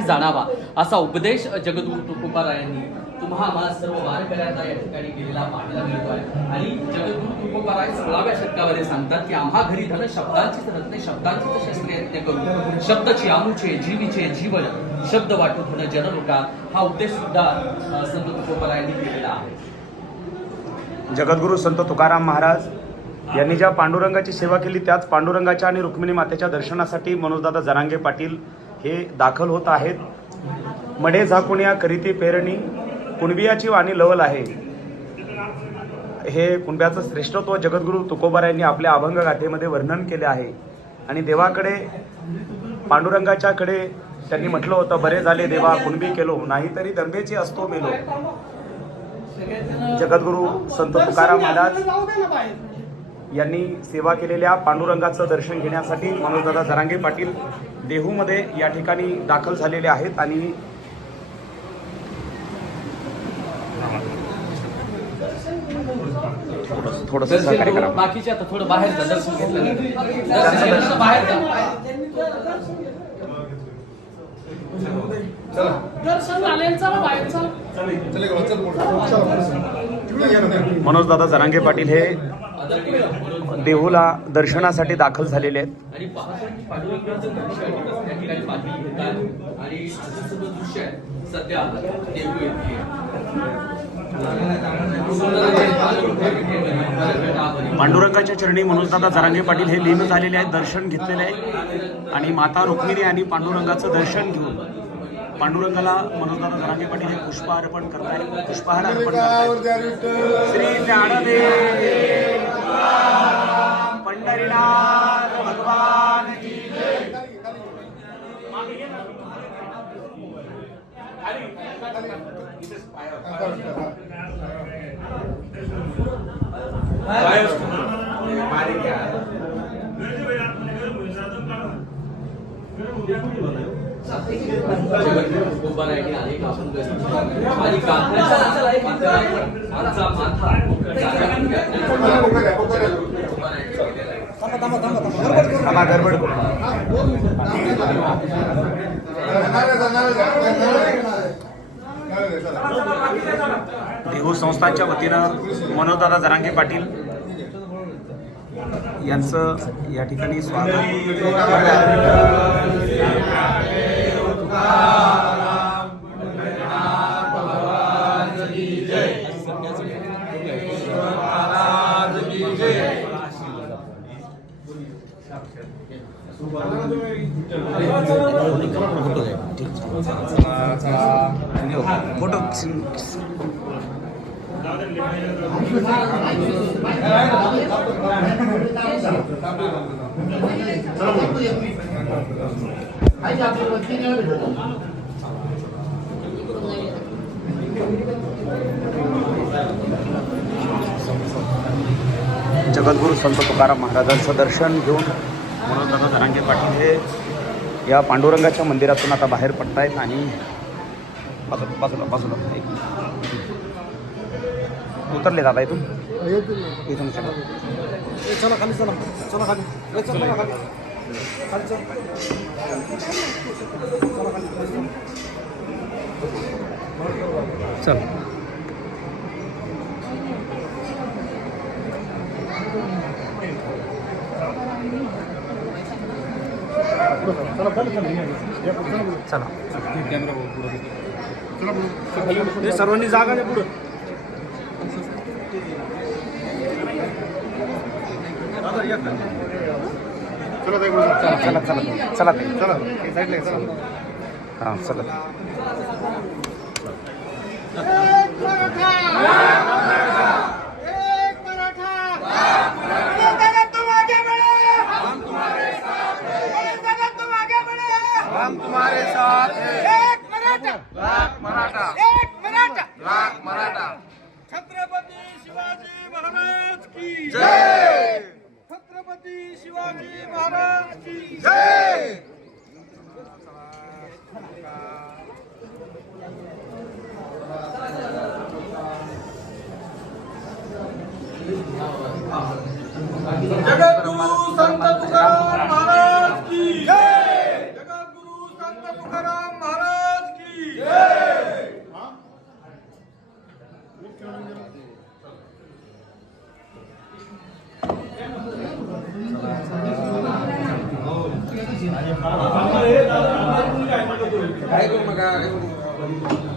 जाणावा असा उपदेश जगद्गुरु तुकोबारायांनी तुम्हा आम्हाला सर्व वारकऱ्यांना या ठिकाणी केलेला पाहायला मिळतो आहे आणि जगद्गुरु तुकोबाराय सोळाव्या शतकामध्ये सांगतात की आम्हा घरी धन शब्दांचीच रत्ने शब्दांचीच शस्त्रे यज्ञ करू शब्दची आमुचे जीवीचे जीवन शब्द वाटू धन जनलोका हा उपदेश सुद्धा संत तुकोबारायांनी केलेला आहे. जगद्गुरु संत तुकाराम महाराज यांनी ज्या पांडुरंगाची सेवा केली त्याच पांडुरंगाच्या आणि रुक्मिणी मातेच्या दर्शनासाठी मनोजदादा जरांगे पाटील हे दाखल होत आहेत. मडे झाकुण्या करीती पेरणी कुणबियाची वाणी लवल आहे. हे कुणब्याचं श्रेष्ठत्व जगद्गुरू तुकोबार यांनी आपल्या अभंग गाथेमध्ये वर्णन केले आहे. आणि देवाकडे पांडुरंगाच्याकडे त्यांनी म्हटलं होतं बरे झाले देवा कुणबी केलो नाहीतरी दंबेची असतो मेलो. जगद्गुरू संत तुकाराम महाराज यांनी सेवा केलेल्या पांडुरंगाचं दर्शन घेण्यासाठी मनोजदादा जरांगे पाटील देहूमध्ये या ठिकाणी दाखल झालेले आहेत आणि थोडंसं- थोडंसं सहकार्य दर्शन करा. करून बाकीचे आता थोडं बाहेर जा दर्शन घेतल्यानंतर दर्शन घेतल्यानंतर बाहेर जा दर्शन झालेलं चला बाहेर चला. मनोजदादा जरांगे पाटील हे देहूला दर्शनासाठी दाखल झालेले आहेत. पांडुरंगाच्या चरणी मनोजदादा जरांगे पाटील हे लीन झालेले आहेत दर्शन घेतलेले आहे आणि माता रुक्मिणी आणि पांडुरंगाचं दर्शन घेऊन पांडुरंगाला मनोजदादा जरांगे पाटील हे पुष्पहार अर्पण करतायत पुष्पहार अर्पण करतायत. श्री थांबा, गडबड करू. देहू संस्थांच्या वतीनं मनोजदादा जरांगे पाटील यांचं या ठिकाणी स्वागत. फ़ोटो जगद्गुरू संत तुकाराम दर्शन घेऊन मनोजदादा धरांगे पाटील हे या पांडुरंगाच्या मंदिरातून आता बाहेर पडतायत आणि बाजूला बाजूला बाजूला. उतरले दादा इथून. इथून चला. चला खाली चला. चला खाली. चला खाली. चल. चला. हे सर्वांनी जागा नाही पुढं. चला. चला. चला. चला. हां चला. जगद्गुरु संत तुकाराम महाराज की जगद्गुरु संत तुकाराम महाराज की काय करू नका